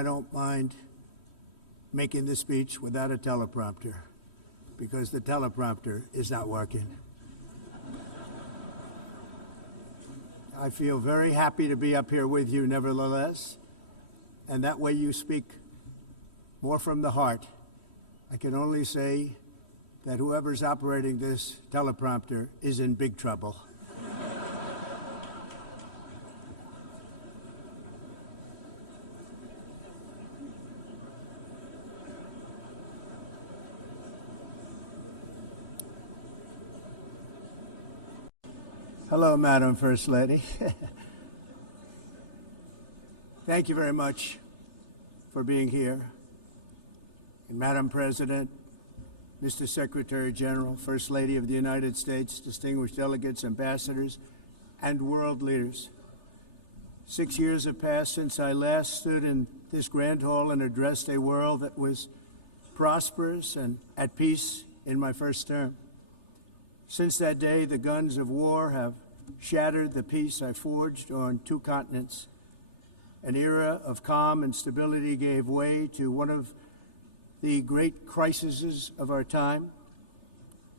I don't mind making the speech without a teleprompter because the teleprompter is not working. I feel very happy to be up here with you nevertheless, and that way you speak more from the heart. I can only say that whoever's operating this teleprompter is in big trouble. Hello, Madam First Lady. Thank you very much for being here. And Madam President, Mr. Secretary General, First Lady of the United States, distinguished delegates, ambassadors, and world leaders. 6 years have passed since I last stood in this grand hall and addressed a world that was prosperous and at peace in my first term. Since that day, the guns of war have shattered the peace I forged on 2 continents. An era of calm and stability gave way to one of the great crises of our time.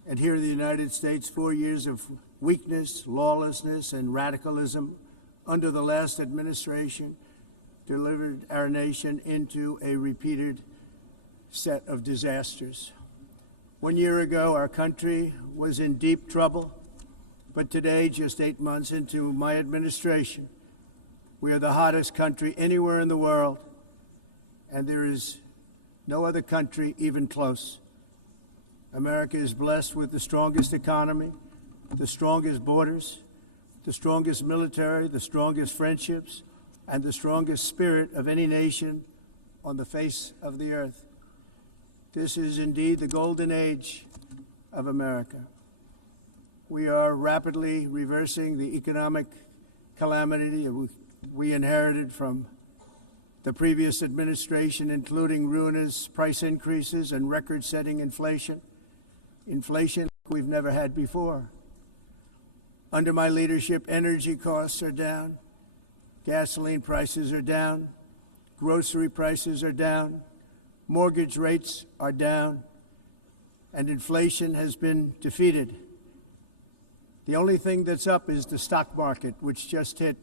And here in the United States, 4 years of weakness, lawlessness, and radicalism under the last administration delivered our nation into a repeated set of disasters. 1 year ago, our country was in deep trouble, but today, just 8 months into my administration, we are the hottest country anywhere in the world, and there is no other country even close. America is blessed with the strongest economy, the strongest borders, the strongest military, the strongest friendships, and the strongest spirit of any nation on the face of the earth. This is indeed the golden age of America. We are rapidly reversing the economic calamity we inherited from the previous administration, including ruinous price increases and record-setting inflation we've never had before. Under my leadership, energy costs are down, gasoline prices are down, grocery prices are down, mortgage rates are down, and inflation has been defeated. The only thing that's up is the stock market, which just hit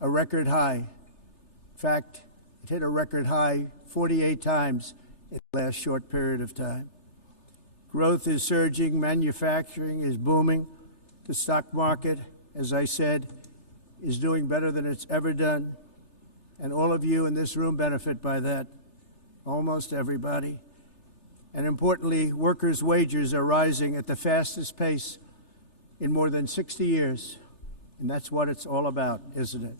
a record high. In fact, it hit a record high 48 times in the last short period of time. Growth is surging, manufacturing is booming. The stock market, as I said, is doing better than it's ever done. And all of you in this room benefit by that, almost everybody. And importantly, workers' wages are rising at the fastest pace in more than 60 years. And that's what it's all about, isn't it?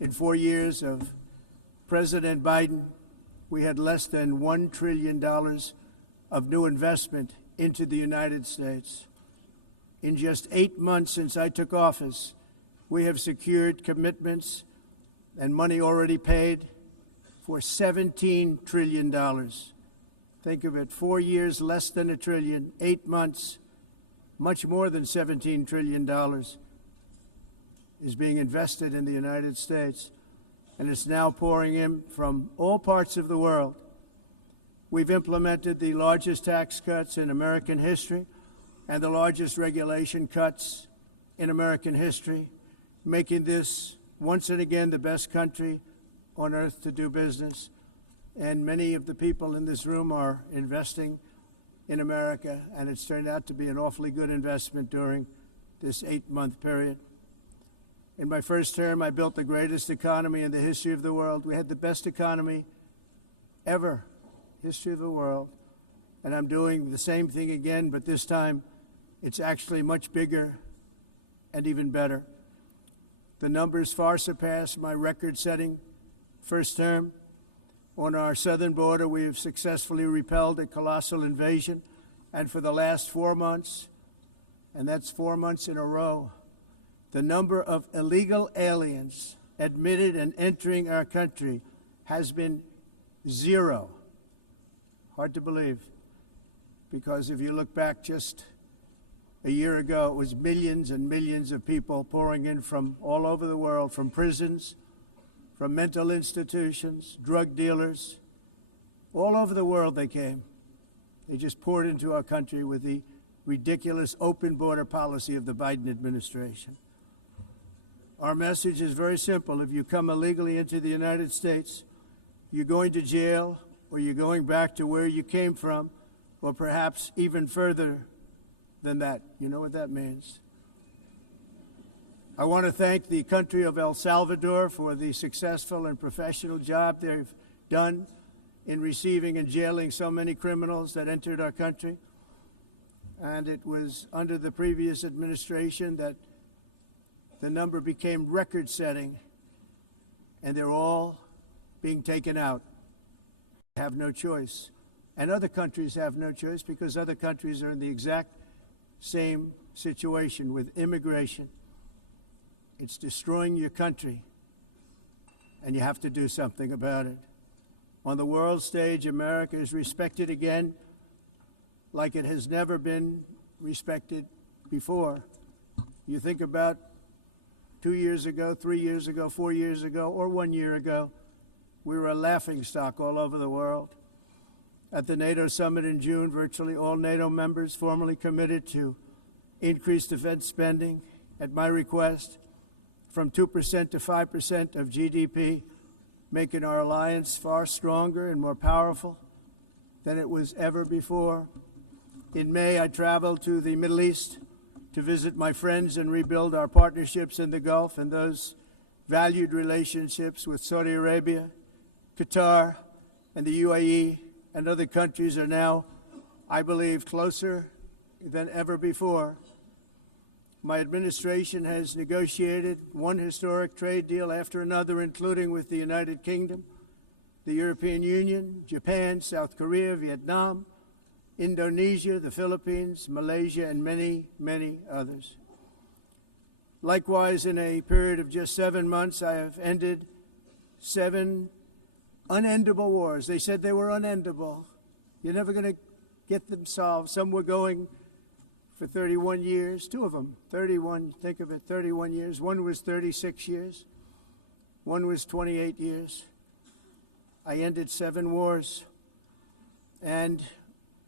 In 4 years of President Biden, we had less than $1 trillion of new investment into the United States. In just 8 months since I took office, we have secured commitments and money already paid for $17 trillion. Think of it, 4 years, less than $1 trillion, 8 months, much more than $17 trillion is being invested in the United States, and it's now pouring in from all parts of the world. We've implemented the largest tax cuts in American history and the largest regulation cuts in American history, making this once and again the best country on earth to do business. And many of the people in this room are investing in America, and it's turned out to be an awfully good investment during this 8-month period. In my first term, I built the greatest economy in the history of the world. We had the best economy ever, history of the world. And I'm doing the same thing again, but this time it's actually much bigger and even better. The numbers far surpass my record-setting first term. On our southern border, we have successfully repelled a colossal invasion, and for the last 4 months, and that's 4 months in a row, the number of illegal aliens admitted and entering our country has been 0. Hard to believe, because if you look back just a year ago, it was millions and millions of people pouring in from all over the world, from prisons, from mental institutions, drug dealers, all over the world they came. They just poured into our country with the ridiculous open border policy of the Biden administration. Our message is very simple. If you come illegally into the United States, you're going to jail, or you're going back to where you came from, or perhaps even further than that. You know what that means. I want to thank the country of El Salvador for the successful and professional job they've done in receiving and jailing so many criminals that entered our country. And it was under the previous administration that the number became record-setting, and they're all being taken out. They have no choice. And other countries have no choice because other countries are in the exact same situation with immigration. It's destroying your country, and you have to do something about it. On the world stage, America is respected again like it has never been respected before. You think about 2 years ago, 3 years ago, 4 years ago, or 1 year ago, we were a laughingstock all over the world. At the NATO summit in June, virtually all NATO members formally committed to increase defense spending at my request from 2% to 5% of GDP, making our alliance far stronger and more powerful than it was ever before. In May, I traveled to the Middle East to visit my friends and rebuild our partnerships in the Gulf and those valued relationships with Saudi Arabia, Qatar, and the UAE and other countries are now, I believe, closer than ever before. My administration has negotiated one historic trade deal after another, including with the United Kingdom, the European Union, Japan, South Korea, Vietnam, Indonesia, the Philippines, Malaysia, and many, many others. Likewise, in a period of just 7 months, I have ended 7 unendable wars. They said they were unendable. You're never going to get them solved. Some were going for 31 years, 2 of them, 31, think of it, 31 years. One was 36 years. One was 28 years. I ended 7 wars. And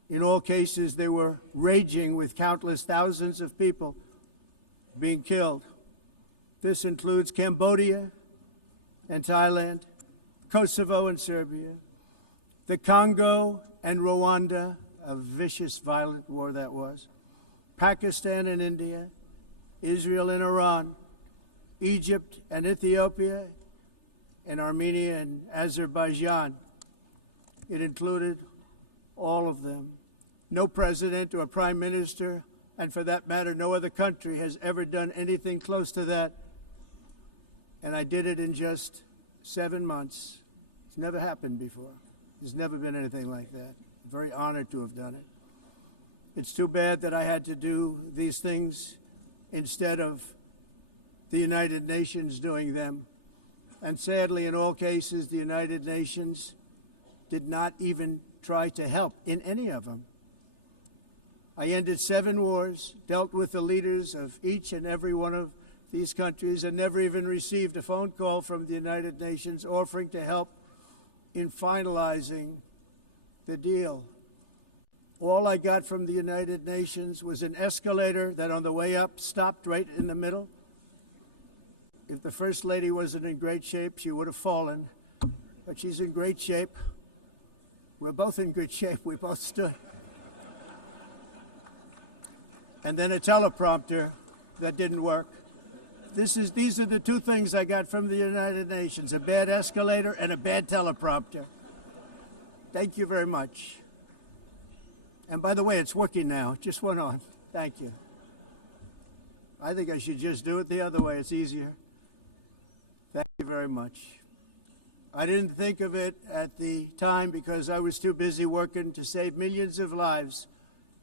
in all cases, they were raging with countless thousands of people being killed. This includes Cambodia and Thailand, Kosovo and Serbia, the Congo and Rwanda, a vicious, violent war that was, Pakistan and India, Israel and Iran, Egypt and Ethiopia, and Armenia and Azerbaijan. It included all of them. No president or prime minister, and for that matter, no other country has ever done anything close to that. And I did it in just 7 months. It's never happened before. There's never been anything like that. I'm very honored to have done it. It's too bad that I had to do these things instead of the United Nations doing them. And sadly, in all cases, the United Nations did not even try to help in any of them. I ended 7 wars, dealt with the leaders of each and every one of these countries, and never even received a phone call from the United Nations offering to help in finalizing the deal. All I got from the United Nations was an escalator that on the way up stopped right in the middle. If the First Lady wasn't in great shape, she would have fallen, but she's in great shape. We're both in good shape. We both stood. And then a teleprompter that didn't work. These are the 2 things I got from the United Nations, a bad escalator and a bad teleprompter. Thank you very much. And by the way, it's working now. It just went on. Thank you. I think I should just do it the other way. It's easier. Thank you very much. I didn't think of it at the time because I was too busy working to save millions of lives.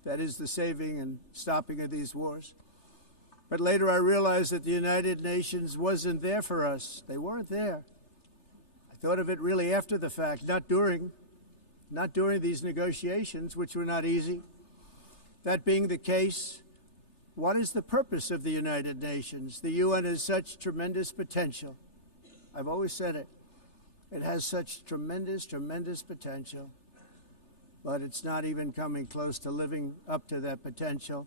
That is the saving and stopping of these wars. But later I realized that the United Nations wasn't there for us. They weren't there. I thought of it really after the fact, not during these negotiations, which were not easy. That being the case, what is the purpose of the United Nations? The UN has such tremendous potential. I've always said it. It has such tremendous, tremendous potential, but it's not even coming close to living up to that potential.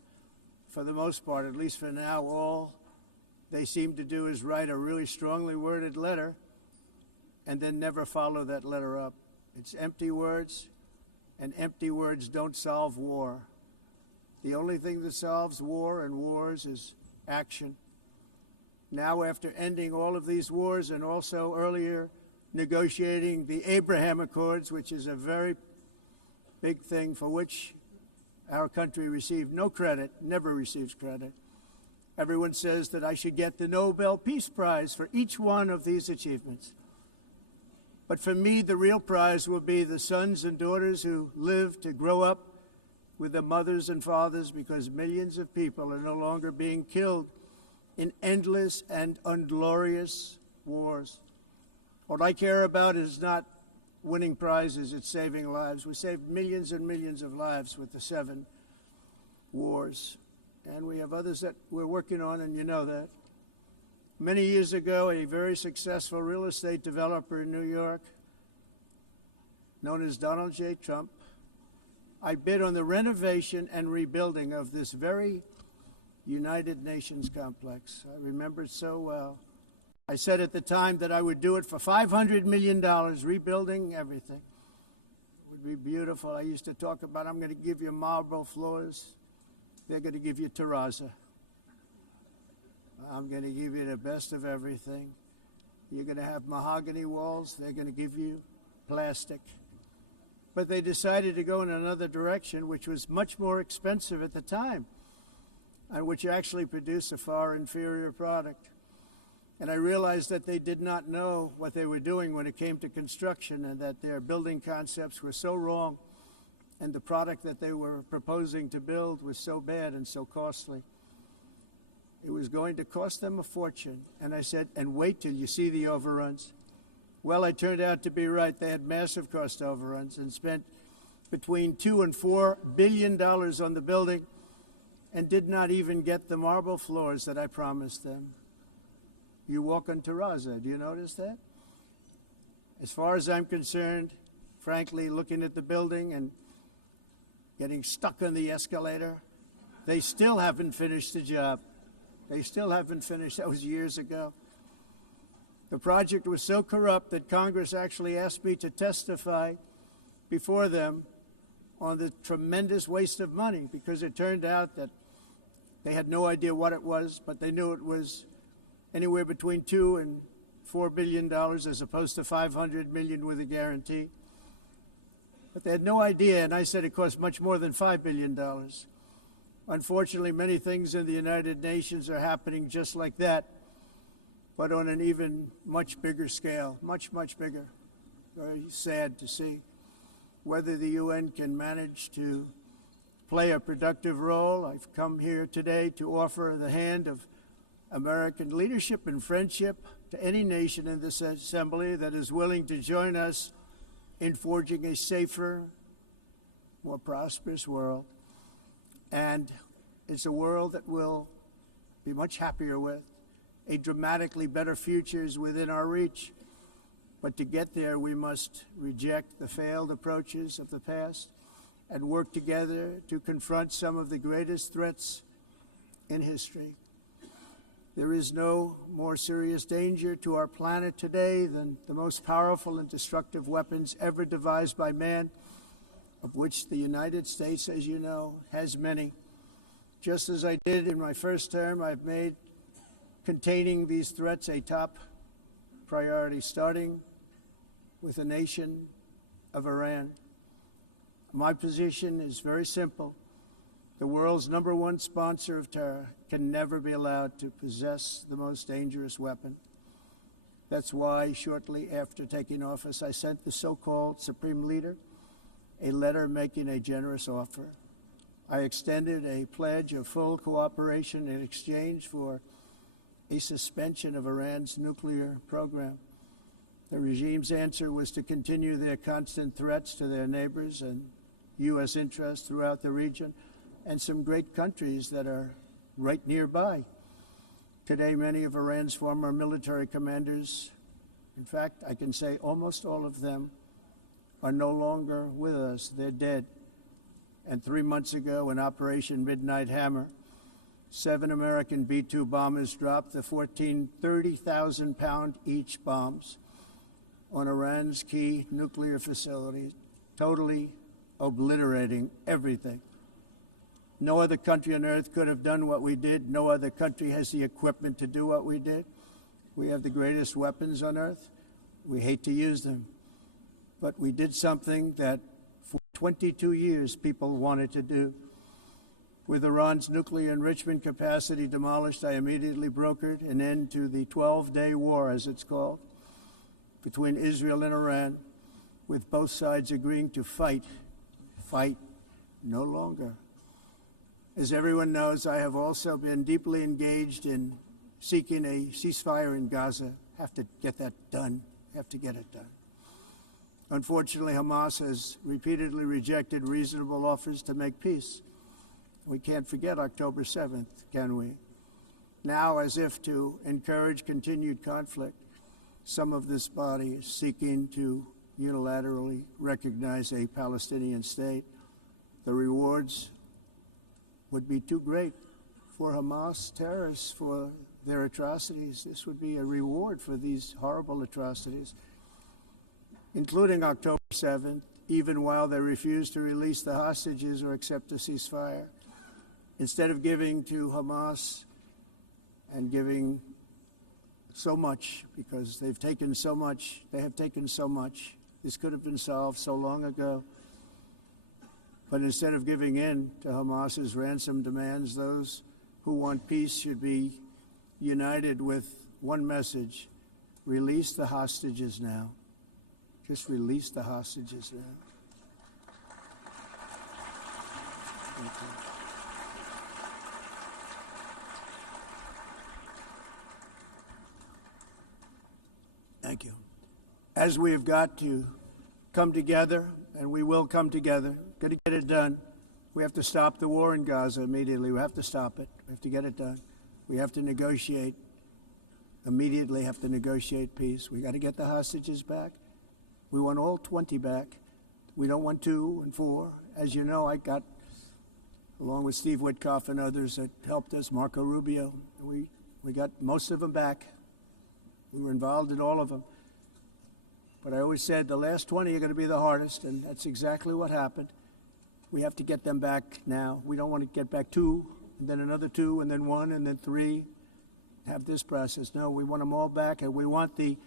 For the most part, at least for now, all they seem to do is write a really strongly worded letter and then never follow that letter up. It's empty words, and empty words don't solve war. The only thing that solves war and wars is action. Now, after ending all of these wars and also earlier negotiating the Abraham Accords, which is a very big thing for which our country received no credit, never receives credit. Everyone says that I should get the Nobel Peace Prize for each one of these achievements. But for me, the real prize will be the sons and daughters who live to grow up with their mothers and fathers, because millions of people are no longer being killed in endless and unglorious wars. What I care about is not winning prizes, it's saving lives. We saved millions and millions of lives with the 7 wars. And we have others that we're working on, and you know that. Many years ago, a very successful real estate developer in New York, known as Donald J. Trump, I bid on the renovation and rebuilding of this very United Nations complex. I remember it so well. I said at the time that I would do it for $500 million, rebuilding everything. It would be beautiful. I used to talk about, I'm going to give you marble floors. They're going to give you terrazzo. I'm going to give you the best of everything. You're going to have mahogany walls. They're going to give you plastic. But they decided to go in another direction, which was much more expensive at the time, and which actually produced a far inferior product. And I realized that they did not know what they were doing when it came to construction, and that their building concepts were so wrong, and the product that they were proposing to build was so bad and so costly. It was going to cost them a fortune. And I said, and wait till you see the overruns. Well, I turned out to be right. They had massive cost overruns and spent between $2 and $4 billion on the building and did not even get the marble floors that I promised them. You walk on terrazzo. Do you notice that? As far as I'm concerned, frankly, looking at the building and getting stuck on the escalator, they still haven't finished the job. They still haven't finished. That was years ago. The project was so corrupt that Congress actually asked me to testify before them on the tremendous waste of money, because it turned out that they had no idea what it was, but they knew it was anywhere between $2 and $4 billion as opposed to $500 million with a guarantee. But they had no idea, and I said it cost much more than $5 billion. Unfortunately, many things in the United Nations are happening just like that, but on an even much bigger scale, much, much bigger. Very sad to see. Whether the UN can manage to play a productive role, I've come here today to offer the hand of American leadership and friendship to any nation in this assembly that is willing to join us in forging a safer, more prosperous world. And it's a world that we'll be much happier with. A dramatically better future is within our reach. But to get there, we must reject the failed approaches of the past and work together to confront some of the greatest threats in history. There is no more serious danger to our planet today than the most powerful and destructive weapons ever devised by man, of which the United States, as you know, has many. Just as I did in my first term, I've made containing these threats a top priority, starting with the nation of Iran. My position is very simple. The world's #1 sponsor of terror can never be allowed to possess the most dangerous weapon. That's why, shortly after taking office, I sent the so-called Supreme Leader a letter making a generous offer. I extended a pledge of full cooperation in exchange for a suspension of Iran's nuclear program. The regime's answer was to continue their constant threats to their neighbors and U.S. interests throughout the region, and some great countries that are right nearby. Today, many of Iran's former military commanders In fact, I can say almost all of them are no longer with us. They're dead. And 3 months ago, in Operation Midnight Hammer, 7 American B-2 bombers dropped the 14 30,000-pound each bombs on Iran's key nuclear facilities, totally obliterating everything. No other country on earth could have done what we did. No other country has the equipment to do what we did. We have the greatest weapons on earth. We hate to use them. But we did something that for 22 years people wanted to do. With Iran's nuclear enrichment capacity demolished, I immediately brokered an end to the 12-day war, as it's called, between Israel and Iran, with both sides agreeing to fight no longer. As everyone knows, I have also been deeply engaged in seeking a ceasefire in Gaza. Have to get that done. Have to get it done. Unfortunately, Hamas has repeatedly rejected reasonable offers to make peace. We can't forget October 7th, can we? Now, as if to encourage continued conflict, some of this body is seeking to unilaterally recognize a Palestinian state. The rewards would be too great for Hamas terrorists for their atrocities. This would be a reward for these horrible atrocities, including October 7th, even while they refuse to release the hostages or accept a ceasefire. Instead of giving to Hamas and giving so much, because they've taken so much, they have taken so much. This could have been solved so long ago. But instead of giving in to Hamas's ransom demands, those who want peace should be united with one message: release the hostages now. Just release the hostages now. Thank you. Thank you. As we have got to come together, and we will come together, got to get it done. We have to stop the war in Gaza immediately. We have to stop it. We have to get it done. We have to negotiate, immediately have to negotiate peace. We got to get the hostages back. We want all 20 back. We don't want 2 and 4. As you know, I got, along with Steve Witkoff and others that helped us, Marco Rubio, we got most of them back. We were involved in all of them. But I always said the last 20 are going to be the hardest, and that's exactly what happened. We have to get them back now. We don't want to get back 2, and then another 2, and then 1, and then 3. Have this process. No, we want them all back, and we want the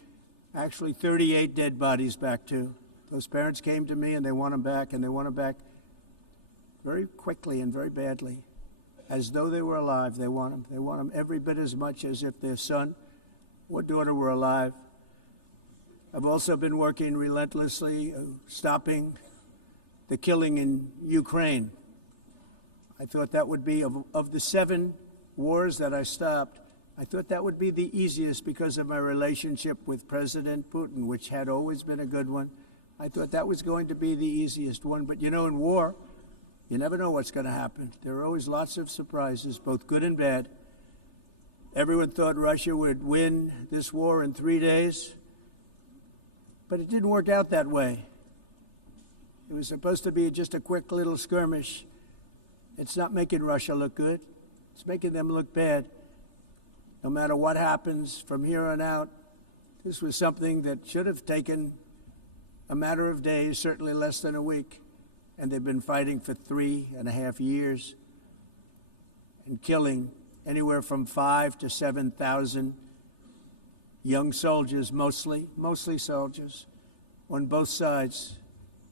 actually 38 dead bodies back too. Those parents came to me, and they want them back, and they want them back very quickly and very badly, as though they were alive. They want them. They want them every bit as much as if their son or daughter were alive. I've also been working relentlessly, stopping the killing in Ukraine. I thought that would be, of the 7 wars that I stopped, I thought that would be the easiest because of my relationship with President Putin, which had always been a good one. I thought that was going to be the easiest one. But you know, in war, you never know what's going to happen. There are always lots of surprises, both good and bad. Everyone thought Russia would win this war in 3 days, but it didn't work out that way. It was supposed to be just a quick little skirmish. It's not making Russia look good. It's making them look bad. No matter what happens from here on out, this was something that should have taken a matter of days, certainly less than a week. And they've been fighting for 3.5 years and killing anywhere from 5,000 to 7,000 young soldiers, mostly soldiers, on both sides,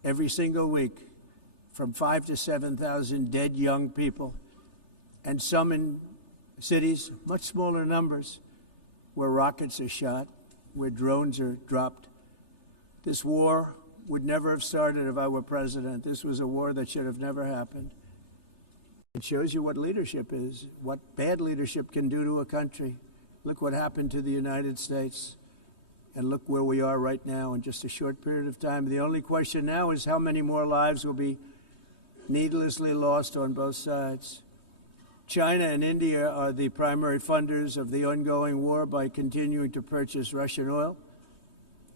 every single week, from 5,000 to 7,000 dead young people, and some in cities, much smaller numbers, where rockets are shot, where drones are dropped. This war would never have started if I were president. This was a war that should have never happened. It shows you what leadership is, what bad leadership can do to a country. Look what happened to the United States, and look where we are right now in just a short period of time. The only question now is how many more lives will be needlessly lost on both sides. China and India are the primary funders of the ongoing war by continuing to purchase Russian oil.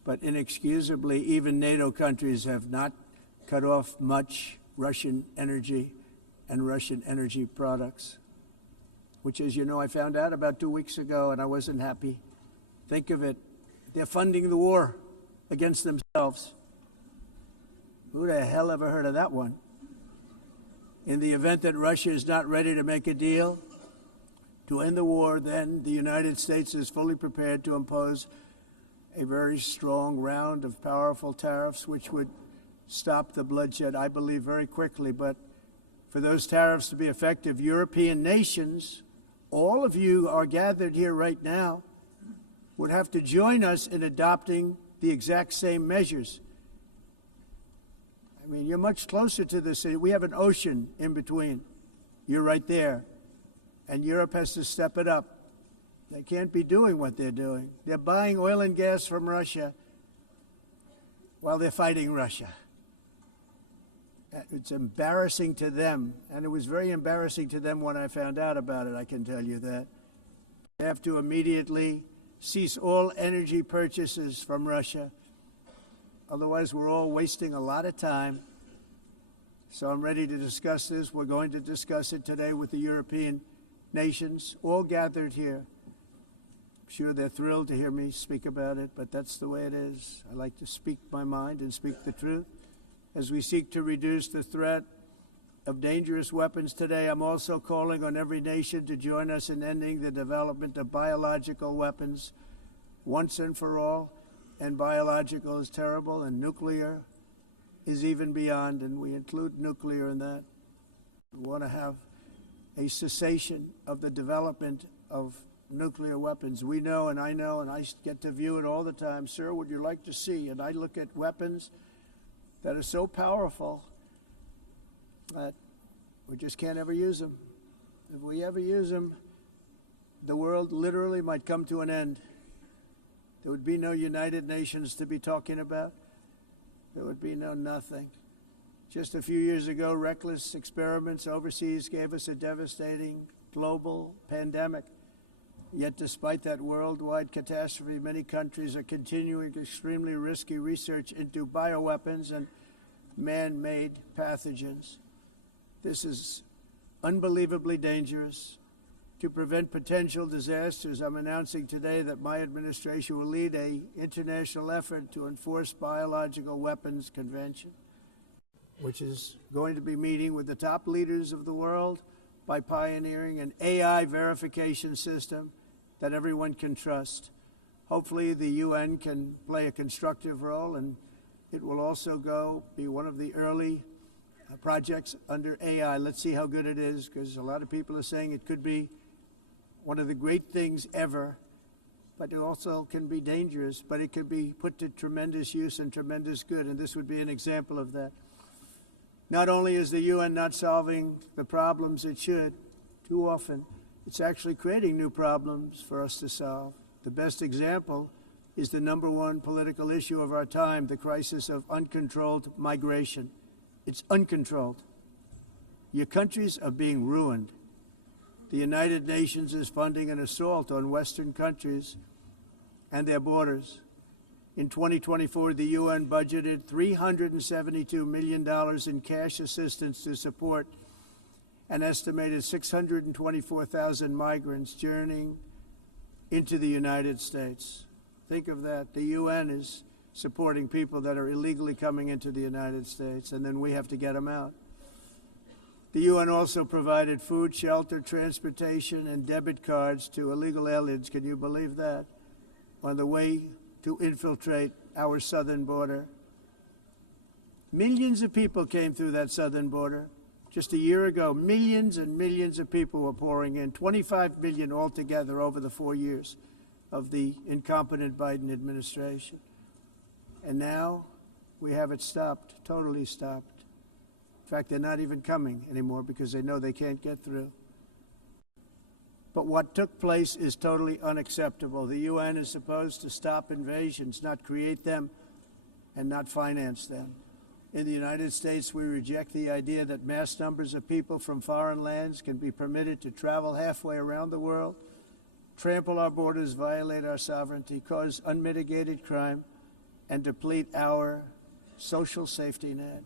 but inexcusably, even NATO countries have not cut off much Russian energy and Russian energy products, which, as you know, I found out about 2 weeks ago, and I wasn't happy. Think of it. They're funding the war against themselves. Who the hell ever heard of that one? In the event that Russia is not ready to make a deal to end the war, then the United States is fully prepared to impose a very strong round of powerful tariffs, which would stop the bloodshed, I believe, very quickly. But for those tariffs to be effective, European nations, all of you are gathered here right now, would have to join us in adopting the exact same measures. I mean, you're much closer to this. We have an ocean in between. You're right there. And Europe has to step it up. They can't be doing what they're doing. They're buying oil and gas from Russia while they're fighting Russia. It's embarrassing to them, and it was very embarrassing to them when I found out about it, I can tell you that. They have to immediately cease all energy purchases from Russia. Otherwise, we're all wasting a lot of time. So I'm ready to discuss this. We're going to discuss it today with the European nations, all gathered here. I'm sure they're thrilled to hear me speak about it, but that's the way it is. I like to speak my mind and speak the truth. As we seek to reduce the threat of dangerous weapons today, I'm also calling on every nation to join us in ending the development of biological weapons once and for all. And biological is terrible, and nuclear is even beyond, and we include nuclear in that. We want to have a cessation of the development of nuclear weapons. We know, and I get to view it all the time. Sir, would you like to see? And I look at weapons that are so powerful that we just can't ever use them. If we ever use them, the world literally might come to an end. There would be no United Nations to be talking about. There would be no nothing. Just a few years ago, reckless experiments overseas gave us a devastating global pandemic. Yet despite that worldwide catastrophe, many countries are continuing extremely risky research into bioweapons and man-made pathogens. This is unbelievably dangerous. To prevent potential disasters, I'm announcing today that my administration will lead an international effort to enforce biological weapons convention, which is going to be meeting with the top leaders of the world by pioneering an AI verification system that everyone can trust. Hopefully the UN can play a constructive role, and it will also be one of the early projects under AI. Let's see how good it is, because a lot of people are saying it could be one of the great things ever, but it also can be dangerous, but it can be put to tremendous use and tremendous good, and this would be an example of that. Not only is the UN not solving the problems it should, too often, it's actually creating new problems for us to solve. The best example is the #1 political issue of our time, the crisis of uncontrolled migration. It's uncontrolled. Your countries are being ruined. The United Nations is funding an assault on Western countries and their borders. In 2024, the UN budgeted $372 million in cash assistance to support an estimated 624,000 migrants journeying into the United States. Think of that. The UN is supporting people that are illegally coming into the United States, and then we have to get them out. The UN also provided food, shelter, transportation, and debit cards to illegal aliens. Can you believe that? On the way to infiltrate our southern border. Millions of people came through that southern border. Just a year ago, millions and millions of people were pouring in, 25 million altogether over the 4 years of the incompetent Biden administration. And now we have it stopped, totally stopped. In fact, they're not even coming anymore because they know they can't get through. But what took place is totally unacceptable. The UN is supposed to stop invasions, not create them and not finance them. In the United States, we reject the idea that mass numbers of people from foreign lands can be permitted to travel halfway around the world, trample our borders, violate our sovereignty, cause unmitigated crime, and deplete our social safety net.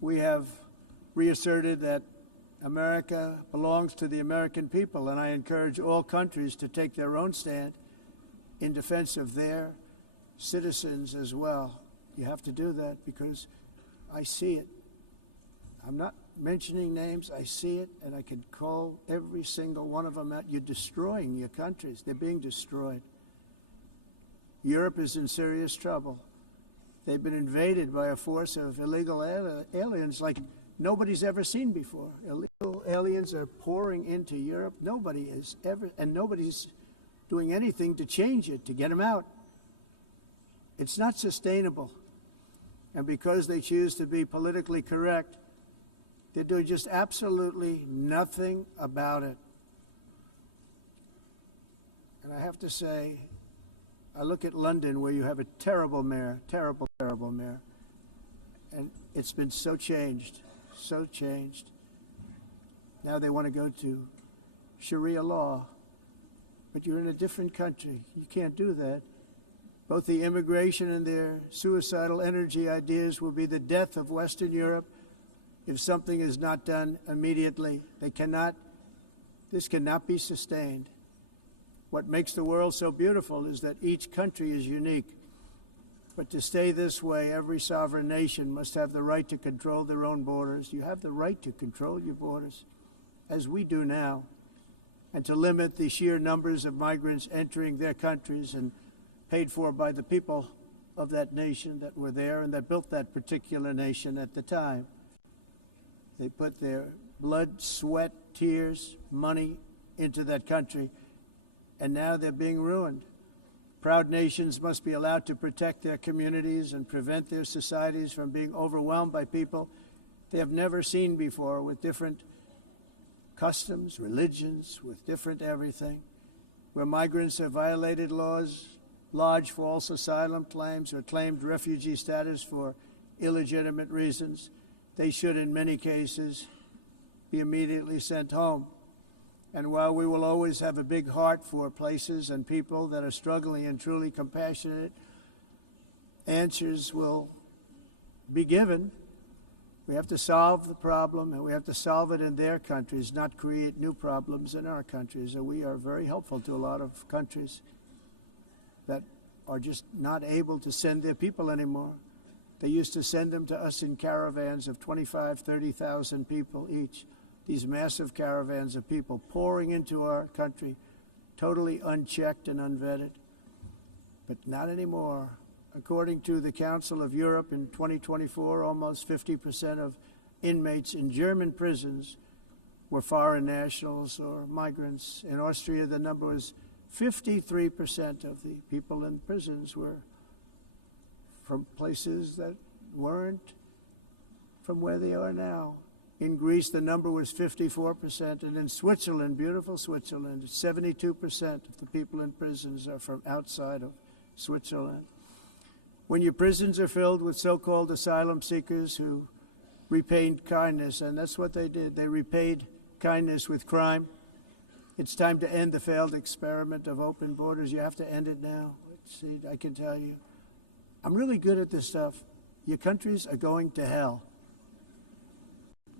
We have reasserted that America belongs to the American people, and I encourage all countries to take their own stand in defense of their citizens as well. You have to do that because I see it. I'm not mentioning names. I see it, and I could call every single one of them out. You're destroying your countries. They're being destroyed. Europe is in serious trouble. They've been invaded by a force of illegal aliens like nobody's ever seen before. Illegal aliens are pouring into Europe. Nobody is ever, and nobody's doing anything to change it, to get them out. It's not sustainable. And because they choose to be politically correct, they're doing just absolutely nothing about it. And I have to say, I look at London, where you have a terrible mayor, terrible mayor, and it's been so changed. Now they want to go to Sharia law, but you're in a different country. You can't do that. Both the immigration and their suicidal energy ideas will be the death of Western Europe if something is not done immediately. This cannot be sustained. What makes the world so beautiful is that each country is unique. But to stay this way, every sovereign nation must have the right to control their own borders. You have the right to control your borders, as we do now, and to limit the sheer numbers of migrants entering their countries and paid for by the people of that nation that were there and that built that particular nation at the time. They put their blood, sweat, tears, money into that country, and now they're being ruined. Proud nations must be allowed to protect their communities and prevent their societies from being overwhelmed by people they have never seen before, with different customs, religions, with different everything. Where migrants have violated laws, lodged false asylum claims, or claimed refugee status for illegitimate reasons, they should, in many cases, be immediately sent home. And while we will always have a big heart for places and people that are struggling and truly compassionate, answers will be given. We have to solve the problem, and we have to solve it in their countries, not create new problems in our countries. And we are very helpful to a lot of countries that are just not able to send their people anymore. They used to send them to us in caravans of 25,000, 30,000 people each. These massive caravans of people pouring into our country, totally unchecked and unvetted. But not anymore. According to the Council of Europe, in 2024, almost 50% of inmates in German prisons were foreign nationals or migrants. In Austria, the number was 53% of the people in prisons were from places that weren't from where they are now. In Greece, the number was 54%, and in Switzerland, beautiful Switzerland, 72% of the people in prisons are from outside of Switzerland. When your prisons are filled with so-called asylum seekers who repaid kindness, and that's what they did, they repaid kindness with crime, it's time to end the failed experiment of open borders. You have to end it now. See, I can tell you, I'm really good at this stuff. Your countries are going to hell.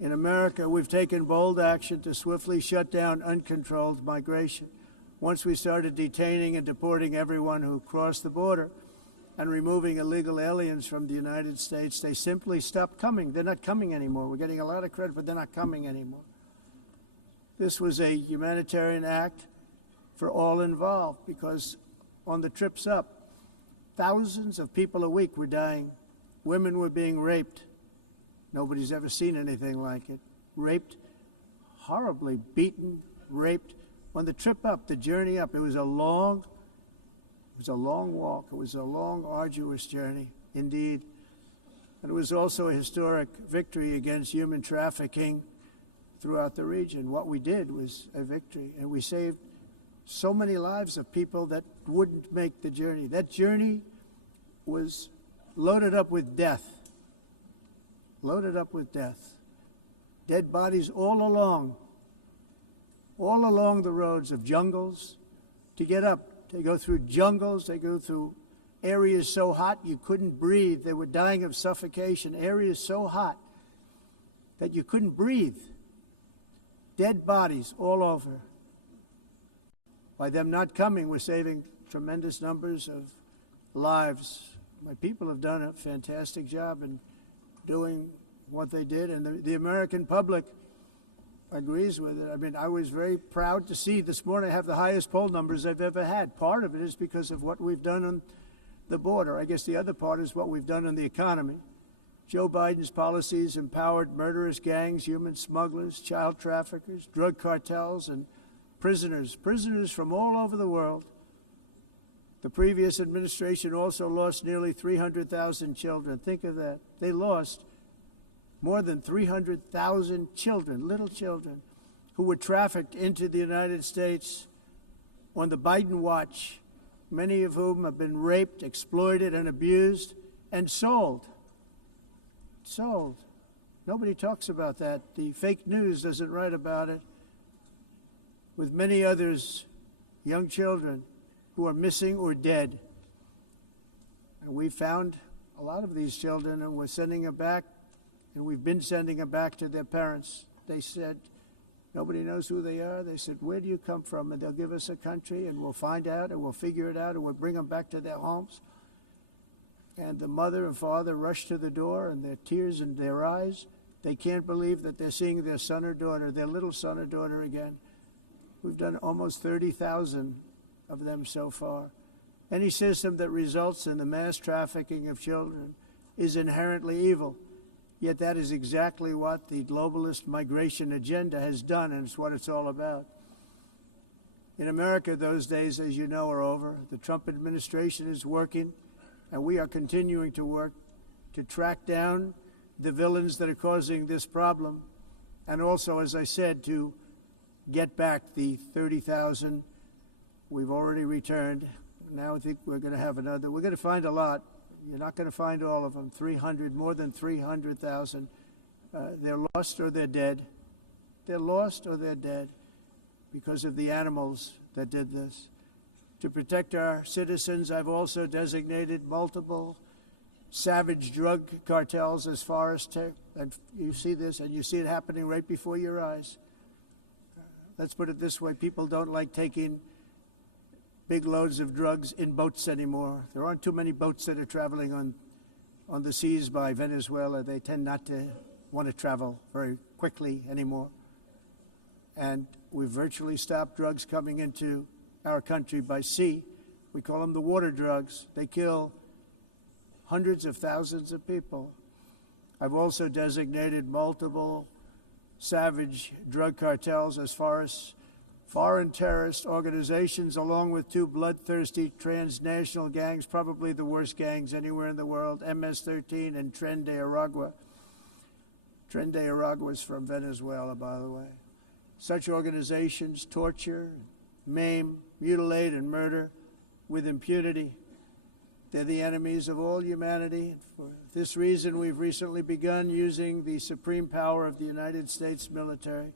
In America, we've taken bold action to swiftly shut down uncontrolled migration. Once we started detaining and deporting everyone who crossed the border and removing illegal aliens from the United States, they simply stopped coming. They're not coming anymore. We're getting a lot of credit, but they're not coming anymore. This was a humanitarian act for all involved, because on the trips up, thousands of people a week were dying. Women were being raped. Nobody's ever seen anything like it. Raped, horribly beaten, raped. On the trip up, the journey up, it was a long walk. It was a long, arduous journey, indeed. And it was also a historic victory against human trafficking throughout the region. What we did was a victory, and we saved so many lives of people that wouldn't make the journey. That journey was loaded up with death. Loaded up with death. Dead bodies all along the roads of jungles. To get up, they go through jungles, they go through areas so hot you couldn't breathe. They were dying of suffocation. Areas so hot that you couldn't breathe. Dead bodies all over. By them not coming, we're saving tremendous numbers of lives. My people have done a fantastic job in doing what they did, and the American public agrees with it. I mean, I was very proud to see this morning I have the highest poll numbers I've ever had. Part of it is because of what we've done on the border. I guess the other part is what we've done on the economy. Joe Biden's policies empowered murderous gangs, human smugglers, child traffickers, drug cartels, and prisoners from all over the world. The previous administration also lost nearly 300,000 children. Think of that. They lost more than 300,000 children, little children, who were trafficked into the United States on the Biden watch, many of whom have been raped, exploited, and abused, and sold. Sold. Nobody talks about that. The fake news doesn't write about it. With many others, young children who are missing or dead. And we found a lot of these children, and we're sending them back, and we've been sending them back to their parents. They said, nobody knows who they are. They said, where do you come from? And they'll give us a country, and we'll find out, and we'll figure it out, and we'll bring them back to their homes. And the mother and father rush to the door, and their tears in their eyes. They can't believe that they're seeing their son or daughter, their little son or daughter again. We've done almost 30,000 of them so far. Any system that results in the mass trafficking of children is inherently evil. Yet that is exactly what the globalist migration agenda has done, and it's what it's all about. In America, those days, as you know, are over. The Trump administration is working, and we are continuing to work to track down the villains that are causing this problem, and also, as I said, to get back the 30,000 we've already returned. Now I think we're going to have another. We're going to find a lot. You're not going to find all of them. 300, more than 300,000. They're lost or they're dead. They're lost or they're dead because of the animals that did this. To protect our citizens, I've also designated multiple savage drug cartels as far as and you see this, and you see it happening right before your eyes. Let's put it this way. People don't like taking big loads of drugs in boats anymore. There aren't too many boats that are traveling on the seas by Venezuela. They tend not to want to travel very quickly anymore. And we've virtually stopped drugs coming into our country by sea. We call them the water drugs. They kill hundreds of thousands of people. I've also designated multiple savage drug cartels as far as foreign terrorist organizations, along with two bloodthirsty transnational gangs, probably the worst gangs anywhere in the world, MS-13 and Tren de Aragua. Tren de Aragua is from Venezuela, by the way. Such organizations torture, maim, mutilate, and murder with impunity. They're the enemies of all humanity. For this reason, we've recently begun using the supreme power of the United States military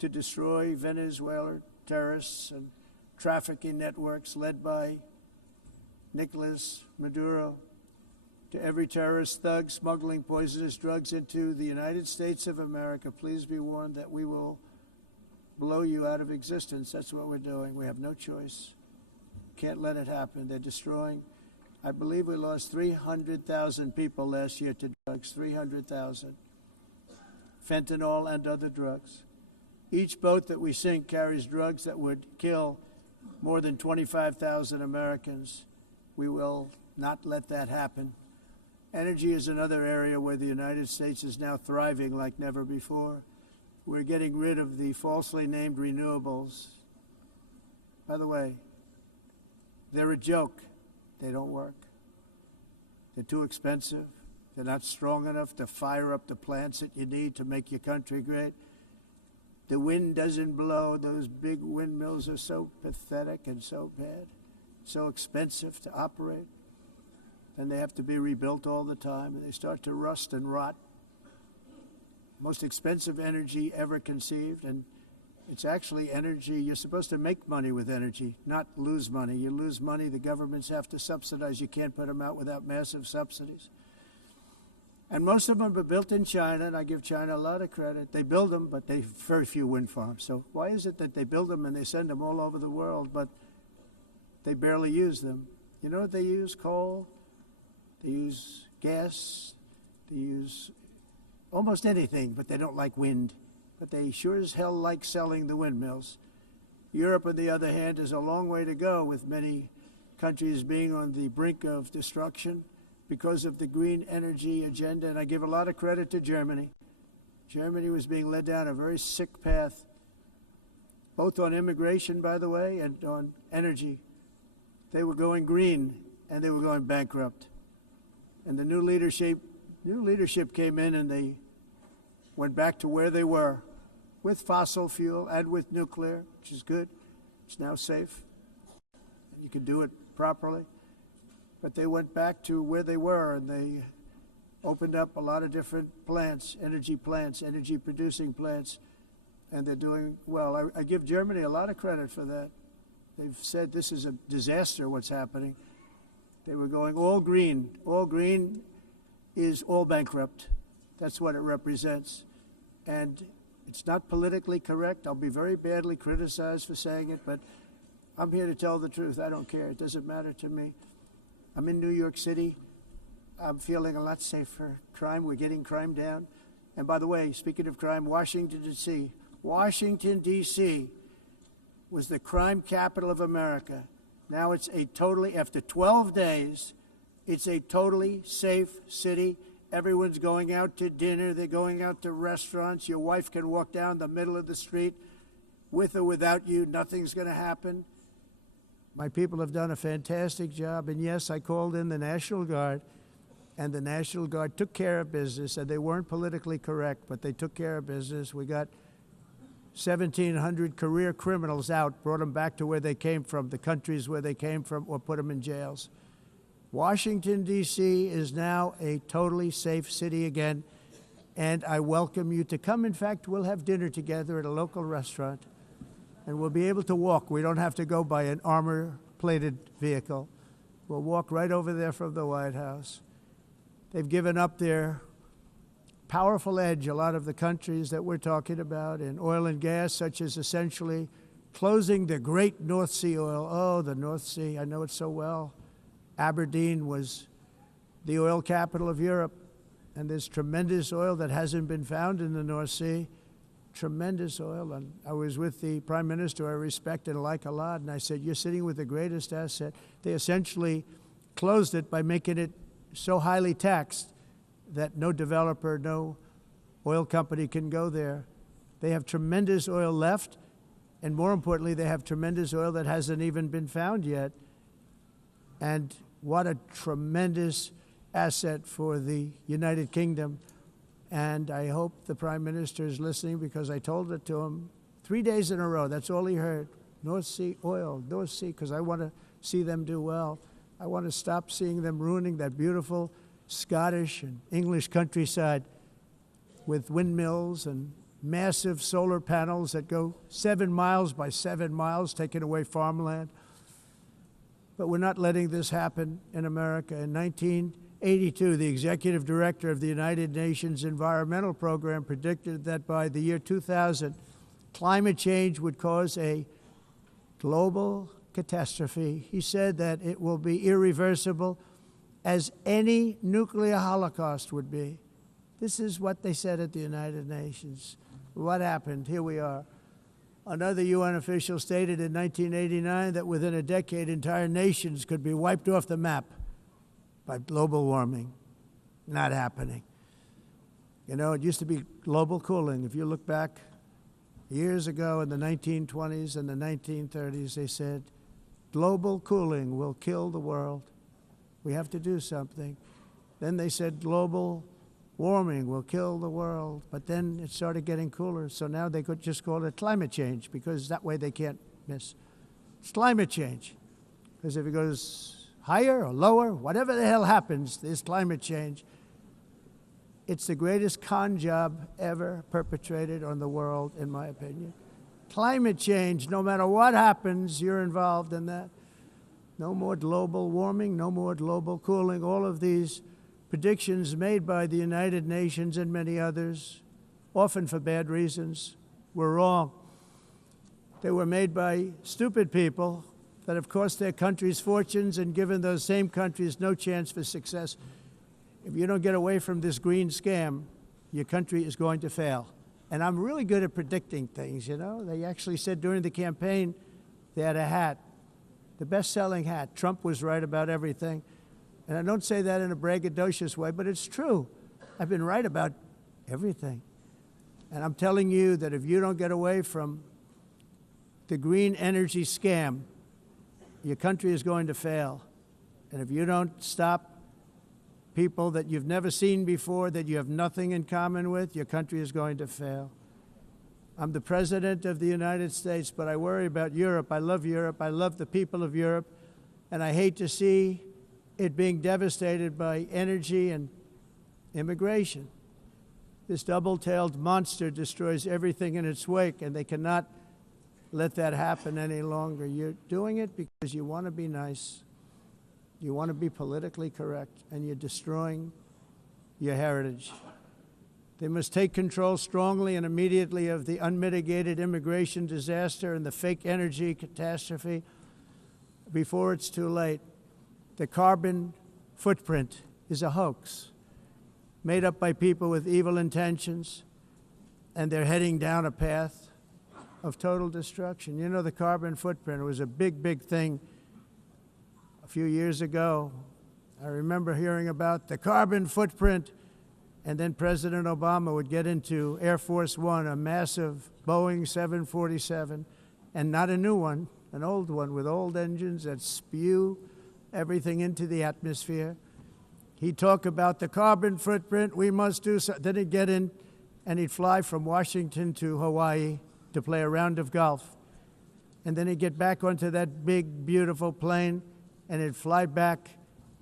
to destroy Venezuelan terrorists and trafficking networks led by Nicolas Maduro. To every terrorist thug smuggling poisonous drugs into the United States of America, please be warned that we will blow you out of existence. That's what we're doing. We have no choice. Can't let it happen. They're destroying. I believe we lost 300,000 people last year to drugs, 300,000. Fentanyl and other drugs. Each boat that we sink carries drugs that would kill more than 25,000 Americans. We will not let that happen. Energy is another area where the United States is now thriving like never before. We're getting rid of the falsely named renewables. By the way, they're a joke. They don't work. They're too expensive. They're not strong enough to fire up the plants that you need to make your country great. The wind doesn't blow. Those big windmills are so pathetic and so bad, so expensive to operate. And they have to be rebuilt all the time, and they start to rust and rot. Most expensive energy ever conceived, and It's actually energy. You're supposed to make money with energy, not lose money. You lose money, the governments have to subsidize. You can't put them out without massive subsidies. And most of them are built in China, and I give China a lot of credit. They build them, but they very few wind farms. So why is it that they build them and they send them all over the world, but they barely use them? You know what they use? Coal. They use gas. They use almost anything, but they don't like wind. But they sure as hell like selling the windmills. Europe, on the other hand, has a long way to go, with many countries being on the brink of destruction because of the green energy agenda. And I give a lot of credit to Germany. Germany was being led down a very sick path, both on immigration, by the way, and on energy. They were going green, and they were going bankrupt. And the new leadership came in, and they went back to where they were, with fossil fuel and with nuclear, which is good. It's now safe. You can do it properly. But they went back to where they were, and they opened up a lot of different plants, energy-producing plants, and they're doing well. I give Germany a lot of credit for that. They've said this is a disaster, what's happening. They were going all green. All green is all bankrupt. That's what it represents. And it's not politically correct. I'll be very badly criticized for saying it, but I'm here to tell the truth. I don't care. It doesn't matter to me. I'm in New York City. I'm feeling a lot safer. Crime, we're getting crime down. And by the way, speaking of crime, Washington, D.C. was the crime capital of America. Now it's after 12 days, it's a totally safe city. Everyone's going out to dinner. They're going out to restaurants. Your wife can walk down the middle of the street with or without you. Nothing's going to happen. My people have done a fantastic job. And yes, I called in the National Guard, and the National Guard took care of business. And they weren't politically correct, but they took care of business. We got 1,700 career criminals out, brought them back to where they came from, the countries where they came from, or put them in jails. Washington, D.C. is now a totally safe city again, and I welcome you to come. In fact, we'll have dinner together at a local restaurant, and we'll be able to walk. We don't have to go by an armor-plated vehicle. We'll walk right over there from the White House. They've given up their powerful edge, a lot of the countries that we're talking about, in oil and gas, such as essentially closing the great North Sea oil. Oh, the North Sea, I know it so well. Aberdeen was the oil capital of Europe, and there's tremendous oil that hasn't been found in the North Sea, tremendous oil. And I was with the Prime Minister I respect and like a lot, and I said, you're sitting with the greatest asset. They essentially closed it by making it so highly taxed that no developer, no oil company can go there. They have tremendous oil left, and more importantly, they have tremendous oil that hasn't even been found yet. And what a tremendous asset for the United Kingdom. And I hope the Prime Minister is listening, because I told it to him 3 days in a row. That's all he heard. North Sea oil, North Sea, because I want to see them do well. I want to stop seeing them ruining that beautiful Scottish and English countryside with windmills and massive solar panels that go 7 miles by 7 miles, taking away farmland. But we're not letting this happen in America. In 1982, the executive director of the United Nations Environmental Program predicted that by the year 2000, climate change would cause a global catastrophe. He said that it will be irreversible, as any nuclear holocaust would be. This is what they said at the United Nations. What happened? Here we are. Another UN official stated in 1989 that within a decade, entire nations could be wiped off the map by global warming. Not happening. You know, it used to be global cooling. If you look back years ago in the 1920s and the 1930s, they said, global cooling will kill the world. We have to do something. Then they said global warming will kill the world, but then it started getting cooler, so now they could just call it climate change, because that way they can't miss. It's climate change, because if it goes higher or lower, whatever the hell happens, there's climate change. It's the greatest con job ever perpetrated on the world, in my opinion. Climate change, no matter what happens, you're involved in that. No more global warming, no more global cooling. All of these predictions made by the United Nations and many others, often for bad reasons, were wrong. They were made by stupid people that have cost their countries fortunes and given those same countries no chance for success. If you don't get away from this green scam, your country is going to fail. And I'm really good at predicting things, you know. They actually said during the campaign they had a hat, the best-selling hat. Trump was right about everything. And I don't say that in a braggadocious way, but it's true. I've been right about everything. And I'm telling you that if you don't get away from the green energy scam, your country is going to fail. And if you don't stop people that you've never seen before, that you have nothing in common with, your country is going to fail. I'm the President of the United States, but I worry about Europe. I love Europe. I love the people of Europe. And I hate to see it being devastated by energy and immigration. This double-tailed monster destroys everything in its wake, and they cannot let that happen any longer. You're doing it because you want to be nice. You want to be politically correct, and you're destroying your heritage. They must take control strongly and immediately of the unmitigated immigration disaster and the fake energy catastrophe before it's too late. The carbon footprint is a hoax made up by people with evil intentions, and they're heading down a path of total destruction. You know, the carbon footprint was a big, big thing a few years ago. I remember hearing about the carbon footprint, and then President Obama would get into Air Force One, a massive Boeing 747, and not a new one, an old one with old engines that spew everything into the atmosphere. He'd talk about the carbon footprint, we must do so. Then he'd get in and he'd fly from Washington to Hawaii to play a round of golf. And then he'd get back onto that big, beautiful plane and he'd fly back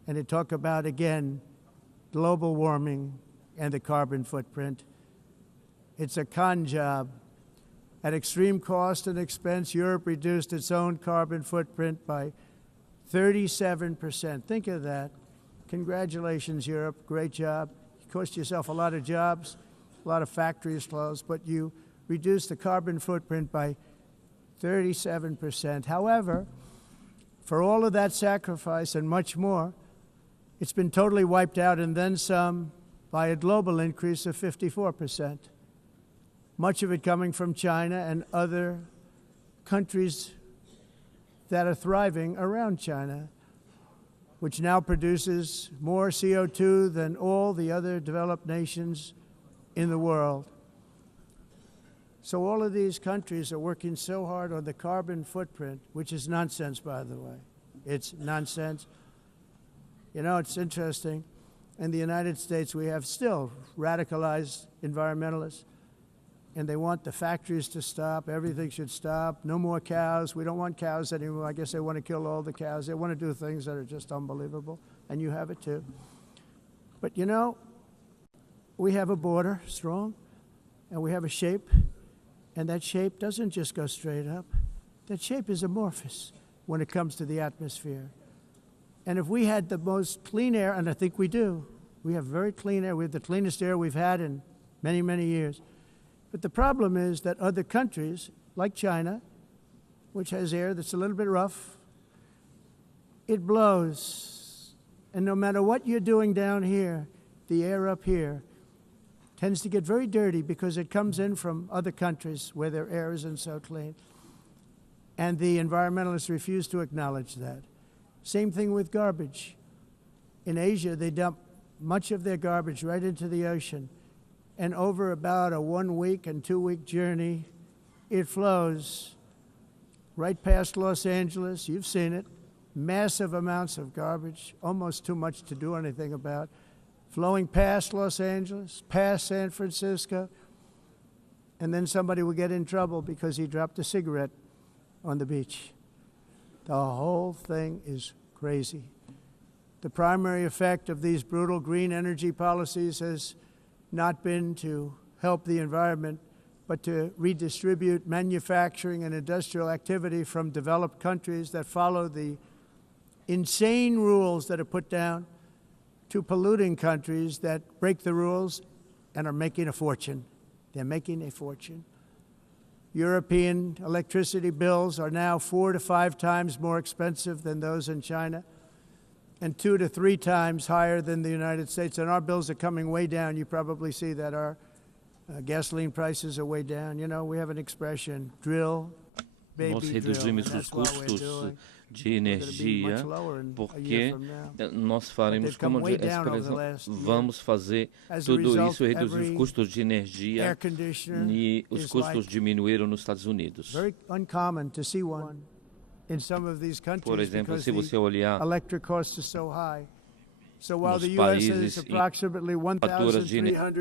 and he'd talk about, again, global warming and the carbon footprint. It's a con job. At extreme cost and expense, Europe reduced its own carbon footprint by 37%. Think of that. Congratulations, Europe. Great job. You cost yourself a lot of jobs, a lot of factories closed, but you reduced the carbon footprint by 37%. However, for all of that sacrifice and much more, it's been totally wiped out and then some by a global increase of 54%. Much of it coming from China and other countries that are thriving around China, which now produces more CO2 than all the other developed nations in the world. So all of these countries are working so hard on the carbon footprint, which is nonsense, by the way. It's nonsense. You know, it's interesting. In the United States, we have still radicalized environmentalists, and they want the factories to stop. Everything should stop. No more cows. We don't want cows anymore. I guess they want to kill all the cows. They want to do things that are just unbelievable, and you have it too. But you know, we have a border, strong, and we have a shape, and that shape doesn't just go straight up. That shape is amorphous when it comes to the atmosphere. And if we had the most clean air, and I think we do, we have very clean air. We have the cleanest air we've had in many, many years. But the problem is that other countries, like China, which has air that's a little bit rough, it blows. And no matter what you're doing down here, the air up here tends to get very dirty because it comes in from other countries where their air isn't so clean. And the environmentalists refuse to acknowledge that. Same thing with garbage. In Asia, they dump much of their garbage right into the ocean. And over about a 1 week and 2 week journey, it flows right past Los Angeles. You've seen it. Massive amounts of garbage, almost too much to do anything about, flowing past Los Angeles, past San Francisco, and then somebody will get in trouble because he dropped a cigarette on the beach. The whole thing is crazy. The primary effect of these brutal green energy policies has not been to help the environment, but to redistribute manufacturing and industrial activity from developed countries that follow the insane rules that are put down to polluting countries that break the rules and are making a fortune. They're making a fortune. European electricity bills are now 4 to 5 times more expensive than those in China, and 2 to 3 times higher than the United States. And our bills are coming way down. You probably see that our gasoline prices are way down. You know, we have an expression, drill, baby, Nós drill. reduzimos And os that's what we're custos doing. de energia porque nós faremos como vamos fazer tudo isso, reduzir os custos de energia e os custos diminuíram nos Estados Unidos. Por exemplo, se você olhar nos países em faturas de energia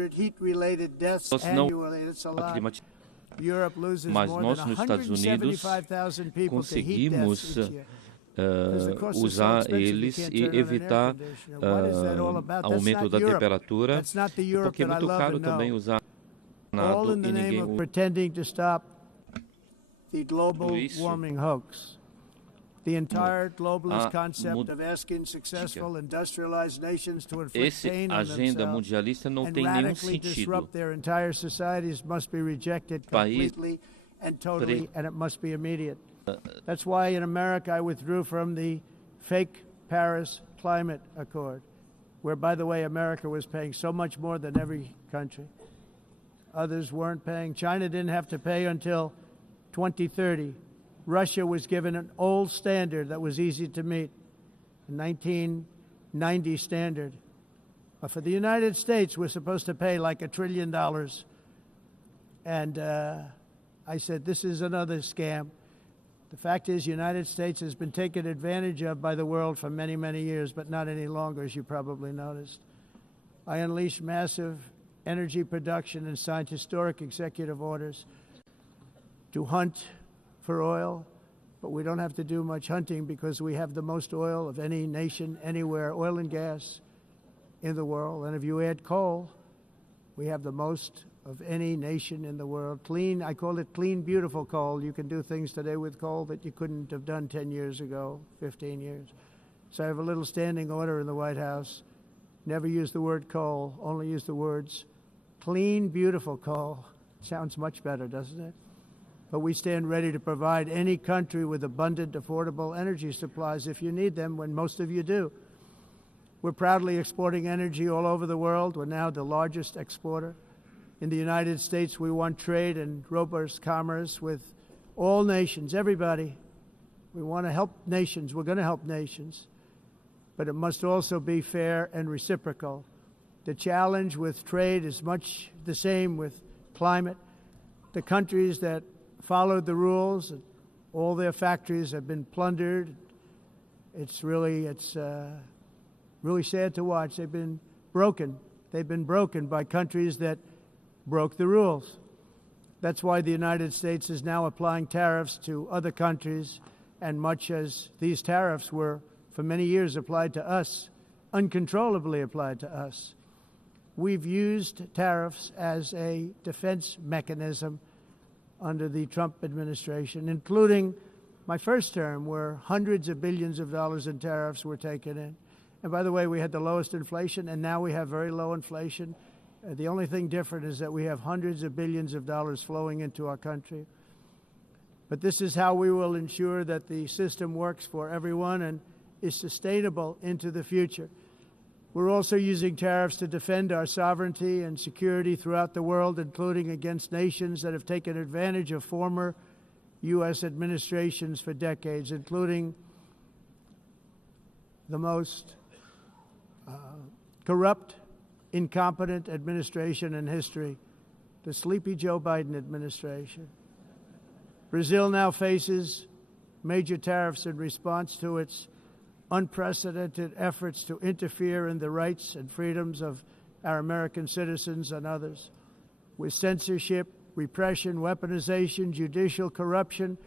mas nós nos Estados Unidos conseguimos usar eles e evitar aumento da temperatura, porque é muito caro também usar nada e ninguém usa isso. The entire globalist concept of asking successful industrialized nations to inflict pain on themselves and radically disrupt their entire societies must be rejected completely and totally, and it must be immediate. That's why in America I withdrew from the fake Paris Climate Accord, where, by the way, America was paying so much more than every country. Others weren't paying. China didn't have to pay until 2030. Russia was given an old standard that was easy to meet, a 1990 standard. But for the United States, we're supposed to pay like $1 trillion. And I said, this is another scam. The fact is, the United States has been taken advantage of by the world for many, many years, but not any longer, as you probably noticed. I unleashed massive energy production and signed historic executive orders to hunt for oil, but we don't have to do much hunting because we have the most oil of any nation anywhere, oil and gas in the world. And if you add coal, we have the most of any nation in the world. Clean, I call it clean, beautiful coal. You can do things today with coal that you couldn't have done 10 years ago, 15 years. So I have a little standing order in the White House. Never use the word coal, only use the words clean, beautiful coal. Sounds much better, doesn't it? But we stand ready to provide any country with abundant, affordable energy supplies if you need them, when most of you do. We're proudly exporting energy all over the world. We're now the largest exporter. In the United States, we want trade and robust commerce with all nations, everybody. We want to help nations. We're going to help nations. But it must also be fair and reciprocal. The challenge with trade is much the same with climate. The countries that followed the rules, all their factories have been plundered. It's really sad to watch. They've been broken. They've been broken by countries that broke the rules. That's why the United States is now applying tariffs to other countries, and much as these tariffs were for many years applied to us, uncontrollably applied to us. We've used tariffs as a defense mechanism under the Trump administration, including my first term, where hundreds of billions of dollars in tariffs were taken in. And by the way, we had the lowest inflation, and now we have very low inflation. The only thing different is that we have hundreds of billions of dollars flowing into our country. But this is how we will ensure that the system works for everyone and is sustainable into the future. We're also using tariffs to defend our sovereignty and security throughout the world, including against nations that have taken advantage of former U.S. administrations for decades, including the most corrupt, incompetent administration in history, the sleepy Joe Biden administration. Brazil now faces major tariffs in response to its unprecedented efforts to interfere in the rights and freedoms of our American citizens and others, with censorship, repression, weaponization, judicial corruption,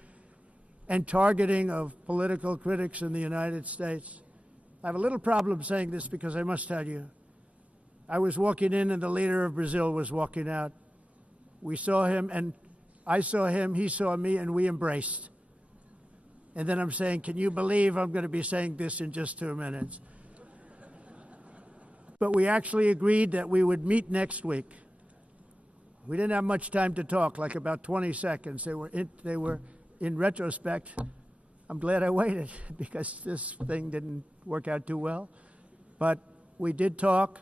and targeting of political critics in the United States. I have a little problem saying this because I must tell you, I was walking in and the leader of Brazil was walking out. We saw him, and I saw him, he saw me, and we embraced. And then I'm saying, can you believe I'm going to be saying this in just 2 minutes? But we actually agreed that we would meet next week. We didn't have much time to talk, like about 20 seconds. They were in retrospect, I'm glad I waited because this thing didn't work out too well. But we did talk.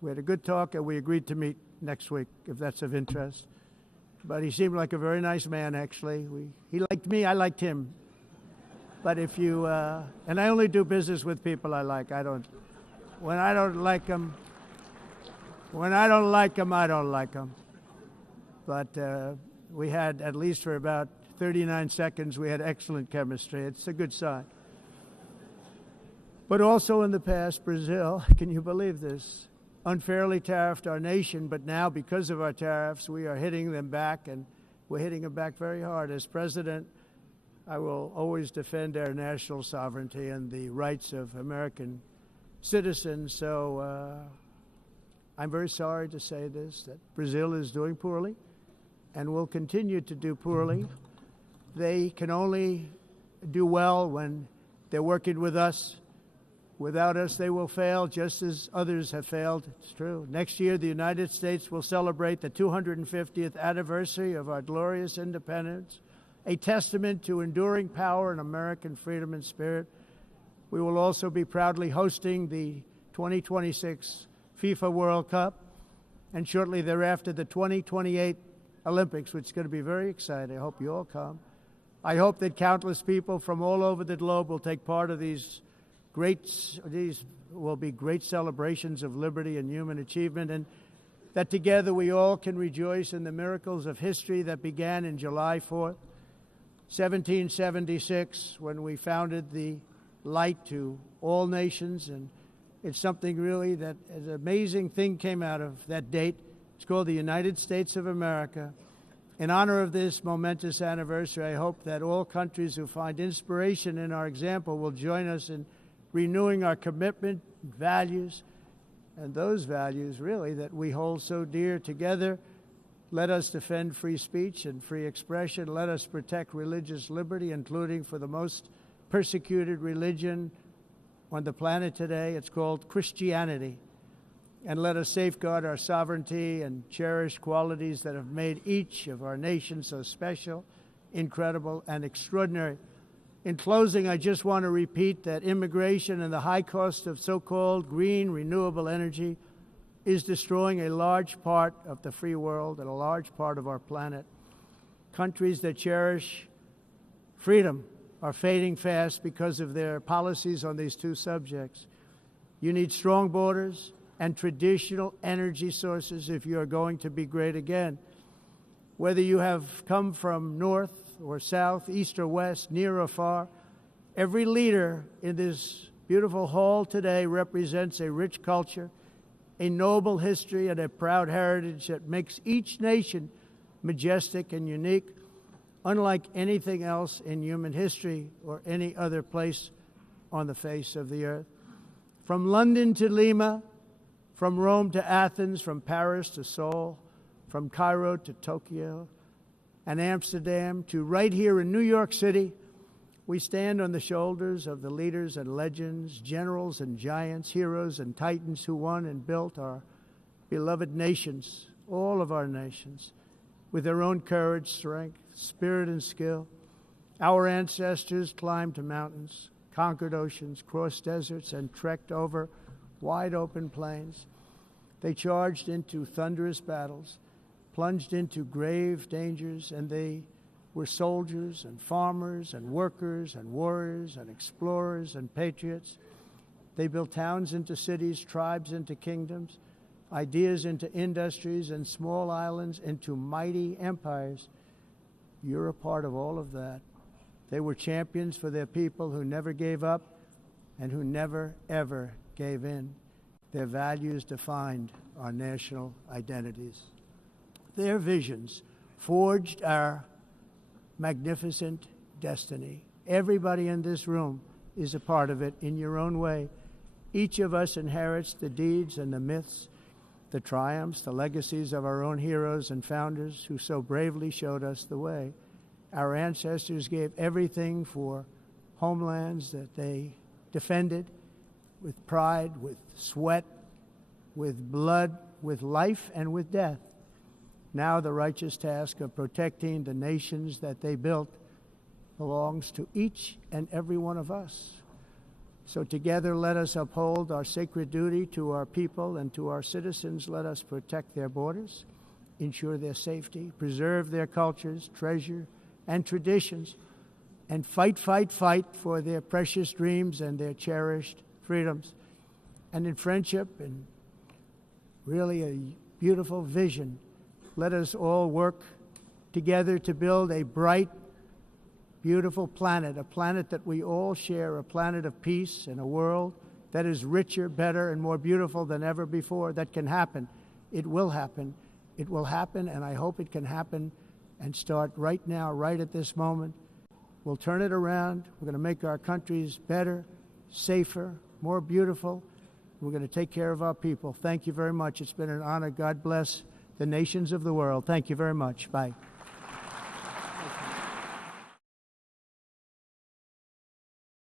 We had a good talk, and we agreed to meet next week, if that's of interest. But he seemed like a very nice man, actually. He liked me, I liked him. But if you, and I only do business with people I like. When I don't like them, I don't like them. But we had, at least for about 39 seconds, we had excellent chemistry. It's a good sign. But also in the past, Brazil, can you believe this, unfairly tariffed our nation, but now because of our tariffs, we are hitting them back, and we're hitting them back very hard. As president, I will always defend our national sovereignty and the rights of American citizens. So I'm very sorry to say this, that Brazil is doing poorly and will continue to do poorly. They can only do well when they're working with us. Without us, they will fail, just as others have failed. It's true. Next year, the United States will celebrate the 250th anniversary of our glorious independence, a testament to enduring power and American freedom and spirit. We will also be proudly hosting the 2026 FIFA World Cup, and shortly thereafter, the 2028 Olympics, which is going to be very exciting. I hope you all come. I hope that countless people from all over the globe will take part of these will be great celebrations of liberty and human achievement, and that together we all can rejoice in the miracles of history that began in July 4th, 1776, when we founded the light to all nations. And it's something really that an amazing thing came out of that date. It's called the United States of America. In honor of this momentous anniversary, I hope that all countries who find inspiration in our example will join us in renewing our commitment, values, and those values, really, that we hold so dear. Together, let us defend free speech and free expression. Let us protect religious liberty, including for the most persecuted religion on the planet today. It's called Christianity. And let us safeguard our sovereignty and cherish qualities that have made each of our nations so special, incredible, and extraordinary. In closing, I just want to repeat that immigration and the high cost of so-called green renewable energy is destroying a large part of the free world and a large part of our planet. Countries that cherish freedom are fading fast because of their policies on these two subjects. You need strong borders and traditional energy sources if you are going to be great again. Whether you have come from north or south, east or west, near or far, every leader in this beautiful hall today represents a rich culture, a noble history, and a proud heritage that makes each nation majestic and unique, unlike anything else in human history or any other place on the face of the earth. From London to Lima, from Rome to Athens, from Paris to Seoul, from Cairo to Tokyo and Amsterdam to right here in New York City, we stand on the shoulders of the leaders and legends, generals and giants, heroes and titans who won and built our beloved nations, all of our nations, with their own courage, strength, spirit, and skill. Our ancestors climbed mountains, conquered oceans, crossed deserts, and trekked over wide open plains. They charged into thunderous battles, plunged into grave dangers, and they were soldiers and farmers and workers and warriors and explorers and patriots. They built towns into cities, tribes into kingdoms, ideas into industries, and small islands into mighty empires. You're a part of all of that. They were champions for their people who never gave up and who never, ever gave in. Their values defined our national identities. Their visions forged our magnificent destiny. Everybody in this room is a part of it in your own way. Each of us inherits the deeds and the myths the triumphs, the legacies of our own heroes and founders who so bravely showed us the way. Our ancestors gave everything for homelands that they defended with pride, with sweat, with blood, with life, and with death. Now the righteous task of protecting the nations that they built belongs to each and every one of us. So together let us uphold our sacred duty to our people and to our citizens. Let us protect their borders, ensure their safety, preserve their cultures, treasure, and traditions, and fight for their precious dreams and their cherished freedoms. And in friendship and really a beautiful vision, let us all work together to build a bright, beautiful planet, a planet that we all share, a planet of peace and a world that is richer, better, and more beautiful than ever before. That can happen. It will happen. It will happen, and I hope it can happen and start right now, right at this moment. We'll turn it around. We're going to make our countries better, safer, more beautiful. We're going to take care of our people. Thank you very much. It's been an honor. God bless the nations of the world. Thank you very much. Bye.